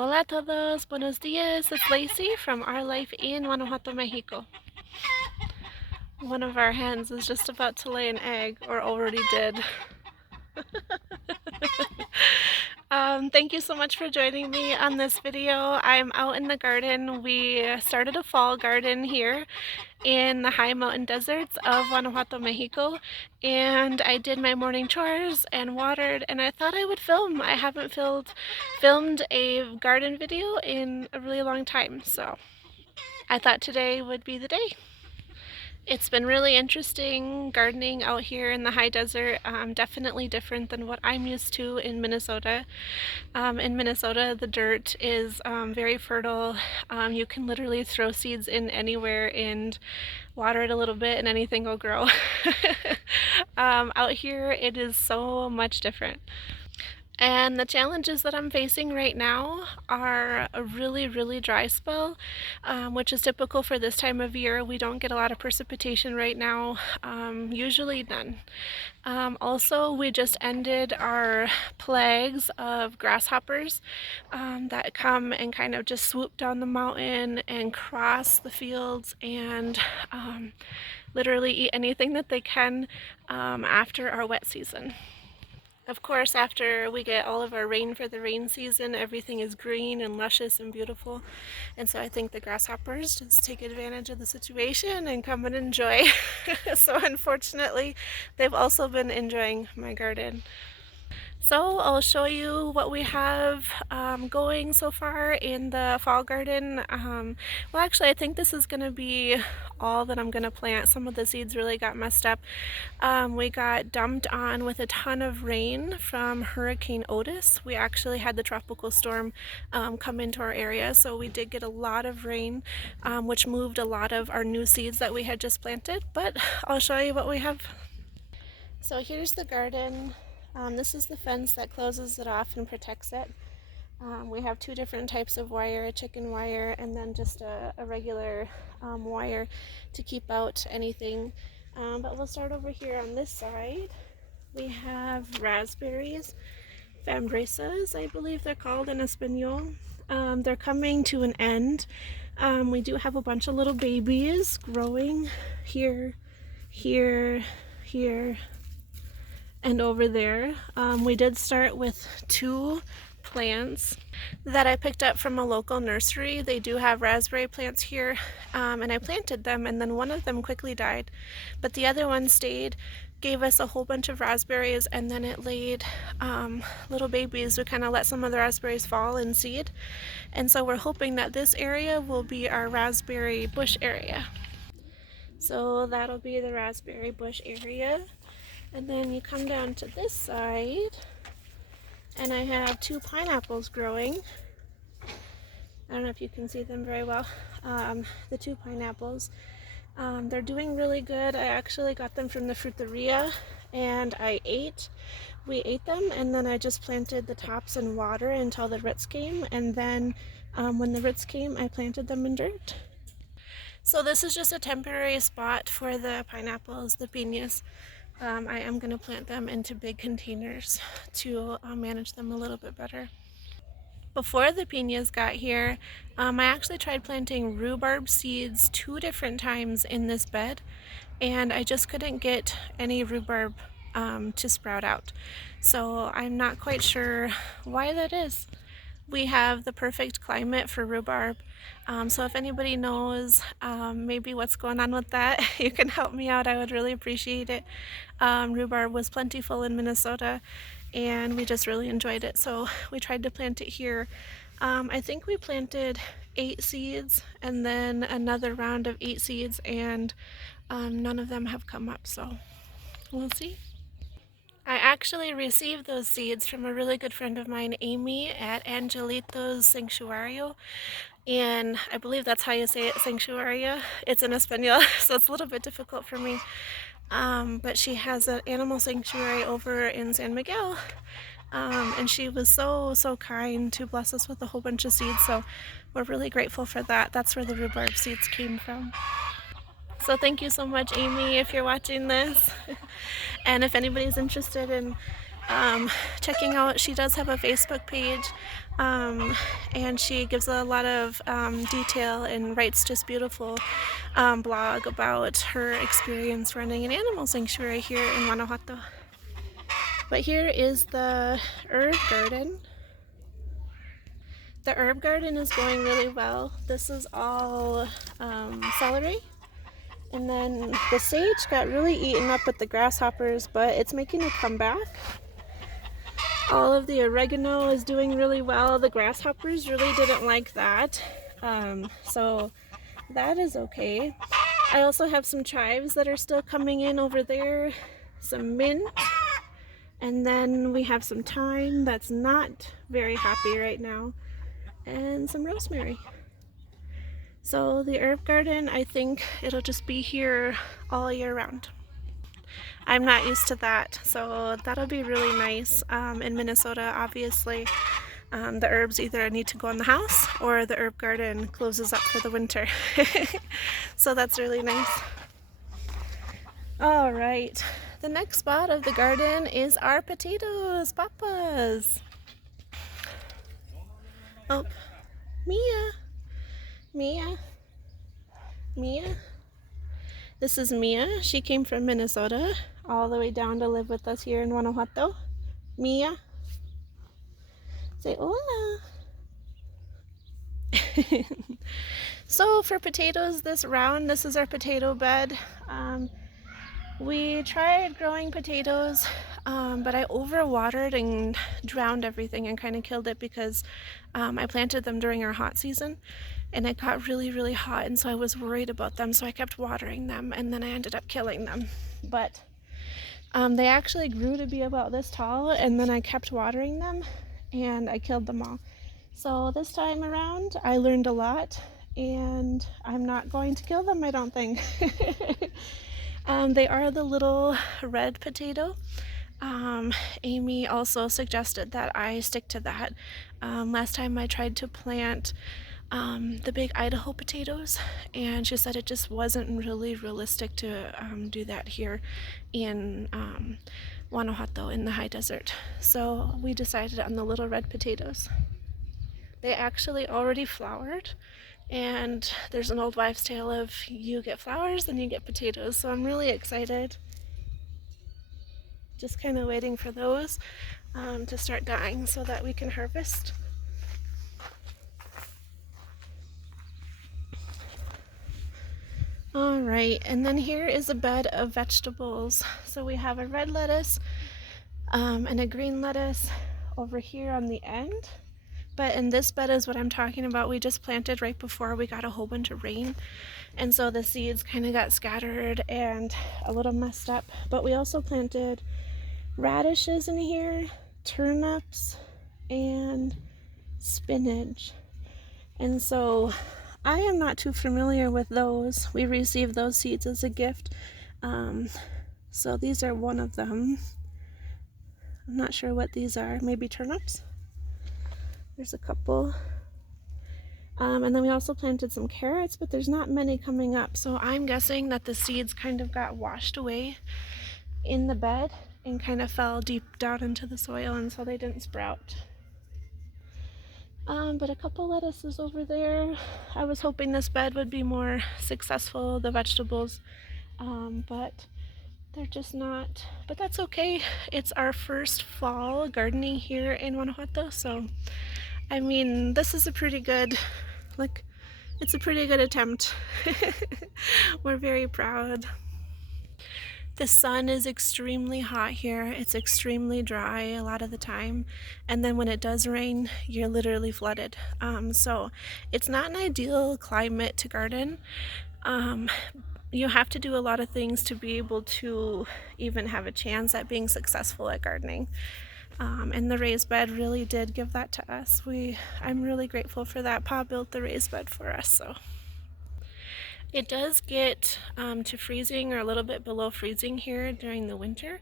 Hola a todos, buenos dias. It's Lacey from Our Life in Guanajuato, Mexico. One of our hens is just about to lay an egg, or already did. Thank you so much for joining me on this video. I'm out in the garden. We started a fall garden here in the high mountain deserts of Guanajuato, Mexico, and I did my morning chores and watered, and I thought I would film. I haven't filmed a garden video in a really long time, so I thought today would be the day. It's been really interesting gardening out here in the high desert, definitely different than what I'm used to in Minnesota. In Minnesota, the dirt is very fertile. You can literally throw seeds in anywhere and water it a little bit and anything will grow. Out here, it is so much different. And the challenges that I'm facing right now are a really dry spell, which is typical for this time of year. We don't get a lot of precipitation right now, usually none. Also, we just ended our plagues of grasshoppers that come and kind of just swoop down the mountain and cross the fields and literally eat anything that they can after our wet season. Of course, after we get all of our rain for the rain season, everything is green and luscious and beautiful. And so I think the grasshoppers just take advantage of the situation and come and enjoy. So unfortunately, they've also been enjoying my garden. So I'll show you what we have going so far in the fall garden. Well, actually, I think this is going to be all that I'm going to plant. Some of the seeds really got messed up. We got dumped on with a ton of rain from Hurricane Otis. We actually had the tropical storm come into our area, so we did get a lot of rain, which moved a lot of our new seeds that we had just planted. But I'll show you what we have. So here's the garden. This is the fence that closes it off and protects it. We have two different types of wire, a chicken wire and then just a regular wire to keep out anything. But we'll start over here on this side. We have raspberries, frambuesas, I believe they're called in Espanol. They're coming to an end. We do have a bunch of little babies growing here, here, here, and over there. We did start with 2 plants that I picked up from a local nursery. They do have raspberry plants here, and I planted them, and then one of them quickly died, but the other one stayed, gave us a whole bunch of raspberries, and then it laid little babies. We kind of let some of the raspberries fall and seed, and so we're hoping that this area will be our raspberry bush area. So that'll be the raspberry bush area. And then you come down to this side, and I have 2 pineapples growing. I don't know if you can see them very well. The 2 pineapples. They're doing really good. I actually got them from the fruteria, and we ate them, and then I just planted the tops in water until the roots came, and then when the roots came, I planted them in dirt. So this is just a temporary spot for the pineapples, the piñas. I am going to plant them into big containers to manage them a little bit better. Before the piñas got here, I actually tried planting rhubarb seeds 2 different times in this bed, and I just couldn't get any rhubarb to sprout out. So I'm not quite sure why that is. We have the perfect climate for rhubarb, so if anybody knows maybe what's going on with that, you can help me out. I would really appreciate it. Rhubarb was plentiful in Minnesota, and we just really enjoyed it, so we tried to plant it here. I think we planted 8 seeds and then another round of 8 seeds, and none of them have come up, so we'll see. I actually received those seeds from a really good friend of mine, Amy, at Angelito Sanctuario, and I believe that's how you say it, Sanctuario. It's in Espanol, so it's a little bit difficult for me. But she has an animal sanctuary over in San Miguel, and she was so kind to bless us with a whole bunch of seeds, so we're really grateful for that. That's where the rhubarb seeds came from. So thank you so much, Amy, if you're watching this. And if anybody's interested in checking out. She does have a Facebook page, and she gives a lot of detail and writes just beautiful blog about her experience running an animal sanctuary here in Guanajuato. But here is the herb garden. The herb garden is going really well. This is all celery. And then the sage got really eaten up with the grasshoppers, but it's making a comeback. All of the oregano is doing really well. The grasshoppers really didn't like that. So that is okay. I also have some chives that are still coming in over there. Some mint. And then we have some thyme that's not very happy right now. And some rosemary. So the herb garden, I think it'll just be here all year round. I'm not used to that, so that'll be really nice. In Minnesota, obviously, the herbs either need to go in the house or the herb garden closes up for the winter. So that's really nice. All right, the next spot of the garden is our potatoes, papas. Oh, Mia, Mia, Mia. This is Mia. She came from Minnesota all the way down to live with us here in Guanajuato. Mia. Say hola. So for potatoes this round, this is our potato bed. We tried growing potatoes, but I overwatered and drowned everything and kind of killed it because I planted them during our hot season and it got really, really hot, and so I was worried about them, so I kept watering them and then I ended up killing them. But they actually grew to be about this tall, and then I kept watering them and I killed them all. So this time around I learned a lot and I'm not going to kill them, I don't think. They are the little red potato. Amy also suggested that I stick to that. Last time I tried to plant the big Idaho potatoes, and she said it just wasn't really realistic to do that here in Guanajuato in the high desert. So we decided on the little red potatoes. They actually already flowered, and there's an old wives' tale of you get flowers, then you get potatoes. So I'm really excited. Just kind of waiting for those to start dying so that we can harvest. All right, and then here is a bed of vegetables. So we have a red lettuce and a green lettuce over here on the end. But in this bed is what I'm talking about. We just planted right before we got a whole bunch of rain. And so the seeds kind of got scattered and a little messed up. But we also planted radishes in here, turnips, and spinach. And so I am not too familiar with those. We received those seeds as a gift. So these are one of them. I'm not sure what these are. Maybe turnips? There's a couple. And then we also planted some carrots, but there's not many coming up. So I'm guessing that the seeds kind of got washed away in the bed and kind of fell deep down into the soil, and so they didn't sprout. But a couple lettuces over there. I was hoping this bed would be more successful, the vegetables, but they're just not. But that's okay. It's our first fall gardening here in Guanajuato, so I mean, this is a pretty good, like, it's a pretty good attempt. We're very proud. The sun is extremely hot here. It's extremely dry a lot of the time. And then when it does rain, you're literally flooded. So it's not an ideal climate to garden. You have to do a lot of things to be able to even have a chance at being successful at gardening. And the raised bed really did give that to us. I'm really grateful for that. Pa built the raised bed for us, so. It does get to freezing or a little bit below freezing here during the winter,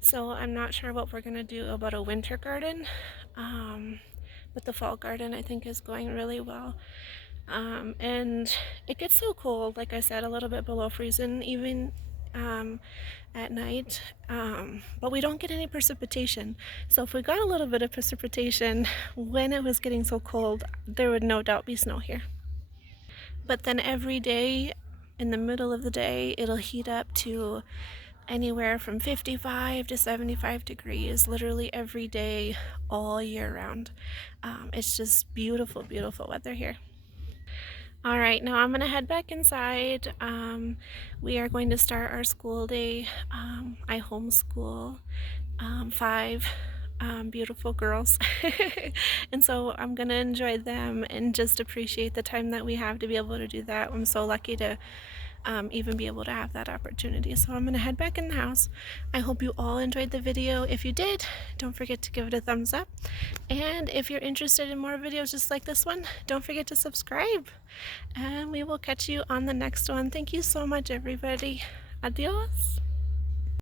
so I'm not sure what we're going to do about a winter garden, but the fall garden I think is going really well. And it gets so cold, like I said, a little bit below freezing even at night, but we don't get any precipitation. So if we got a little bit of precipitation when it was getting so cold, there would no doubt be snow here. But then every day in the middle of the day, it'll heat up to anywhere from 55 to 75 degrees, literally every day, all year round. It's just beautiful, beautiful weather here. All right, now I'm gonna head back inside. We are going to start our school day. I homeschool five beautiful girls. And so I'm gonna enjoy them and just appreciate the time that we have to be able to do that. I'm so lucky to even be able to have that opportunity. So I'm gonna head back in the house. I hope you all enjoyed the video. If you did, don't forget to give it a thumbs up. And if you're interested in more videos just like this one, don't forget to subscribe. And we will catch you on the next one. Thank you so much, everybody. Adios.